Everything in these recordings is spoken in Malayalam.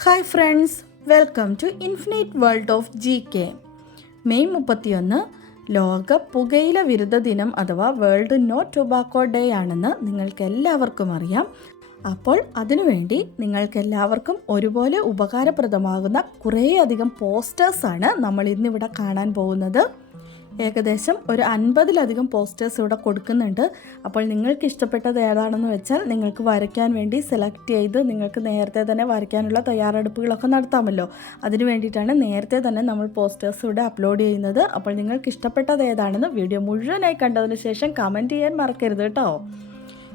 Hi friends, welcome to infinite world of GK. May 31 ലോക പുകയില വിരുദ്ധ ദിനം അഥവാ വേൾഡ് നോ ടൊബാക്കോ ഡേ ആണെന്ന് നിങ്ങൾക്ക് എല്ലാവർക്കും അറിയാം. അപ്പോൾ അതിനുവേണ്ടി നിങ്ങൾക്കെല്ലാവർക്കും ഒരുപോലെ ഉപകാരപ്രദമാകുന്ന കുറേയധികം പോസ്റ്റേഴ്സാണ് നമ്മൾ ഇന്നിവിടെ കാണാൻ പോകുന്നത്. ഏകദേശം ഒരു 50-ലധികം പോസ്റ്റേഴ്സ് ഇവിടെ കൊടുക്കുന്നുണ്ട്. അപ്പോൾ നിങ്ങൾക്ക് ഇഷ്ടപ്പെട്ടത് ഏതാണെന്ന് വെച്ചാൽ നിങ്ങൾക്ക് വരയ്ക്കാൻ വേണ്ടി സെലക്ട് ചെയ്ത് നിങ്ങൾക്ക് നേരത്തെ തന്നെ വരയ്ക്കാനുള്ള തയ്യാറെടുപ്പുകളൊക്കെ നടത്താമല്ലോ. അതിന് വേണ്ടിയിട്ടാണ് നേരത്തെ തന്നെ നമ്മൾ പോസ്റ്റേഴ്സ് ഇവിടെ അപ്ലോഡ് ചെയ്യുന്നത്. അപ്പോൾ നിങ്ങൾക്ക് ഇഷ്ടപ്പെട്ടത് ഏതാണെന്ന് വീഡിയോ മുഴുവനായി കണ്ടതിന് ശേഷം കമൻറ്റ് ചെയ്യാൻ മറക്കരുത് കേട്ടോ.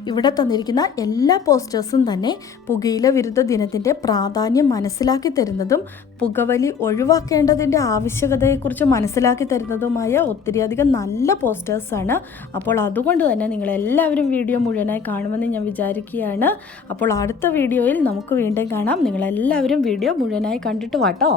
ഇവിടെ തന്നിരിക്കുന്ന എല്ലാ പോസ്റ്റേഴ്സും തന്നെ പുകയില വിരുദ്ധ ദിനത്തിൻ്റെ പ്രാധാന്യം മനസ്സിലാക്കി തരുന്നതും പുകവലി ഒഴിവാക്കേണ്ടതിൻ്റെ ആവശ്യകതയെക്കുറിച്ച് മനസ്സിലാക്കി തരുന്നതുമായ ഒത്തിരിയധികം നല്ല പോസ്റ്റേഴ്സാണ്. അപ്പോൾ അതുകൊണ്ട് തന്നെ നിങ്ങളെല്ലാവരും വീഡിയോ മുഴുവനായി കാണുമെന്ന് ഞാൻ വിചാരിക്കുകയാണ്. അപ്പോൾ അടുത്ത വീഡിയോയിൽ നമുക്ക് വീണ്ടും കാണാം. നിങ്ങളെല്ലാവരും വീഡിയോ മുഴുവനായി കണ്ടിട്ട് വാട്ടോ.